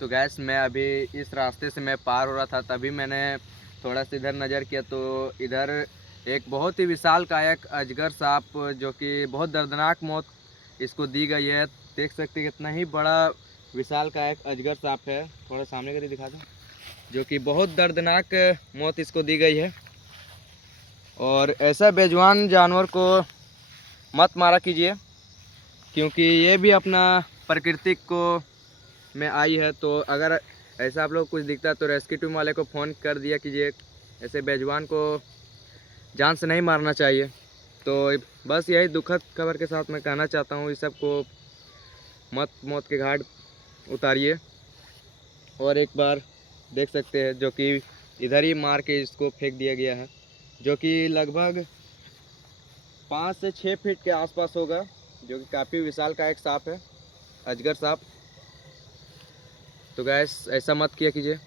तो गैस मैं अभी इस रास्ते से मैं पार हो रहा था, तभी मैंने थोड़ा सा इधर नज़र किया तो इधर एक बहुत ही विशालकायक अजगर सांप, जो कि बहुत दर्दनाक मौत इसको दी गई है। देख सकते हैं कितना ही बड़ा विशालकायक अजगर सांप है। थोड़ा सामने करके दिखा दो। जो कि बहुत दर्दनाक मौत इसको दी गई है। और ऐसा बेजुबान जानवर को मत मारा कीजिए, क्योंकि ये भी अपना प्रकृति को में आई है। तो अगर ऐसा आप लोग कुछ दिखता है तो रेस्क्यू टीम वाले को फ़ोन कर दिया कीजिए। ऐसे बेजुबान को जान से नहीं मारना चाहिए। तो बस यही दुखद खबर के साथ मैं कहना चाहता हूँ, इस सब को मत मौत के घाट उतारिए। और एक बार देख सकते हैं जो कि इधर ही मार के इसको फेंक दिया गया है, जो कि लगभग 5 से 6 फीट के आसपास होगा, जो कि काफ़ी विशाल का एक सांप है, अजगर सांप। तो गैस ऐसा मत किया कीजिए।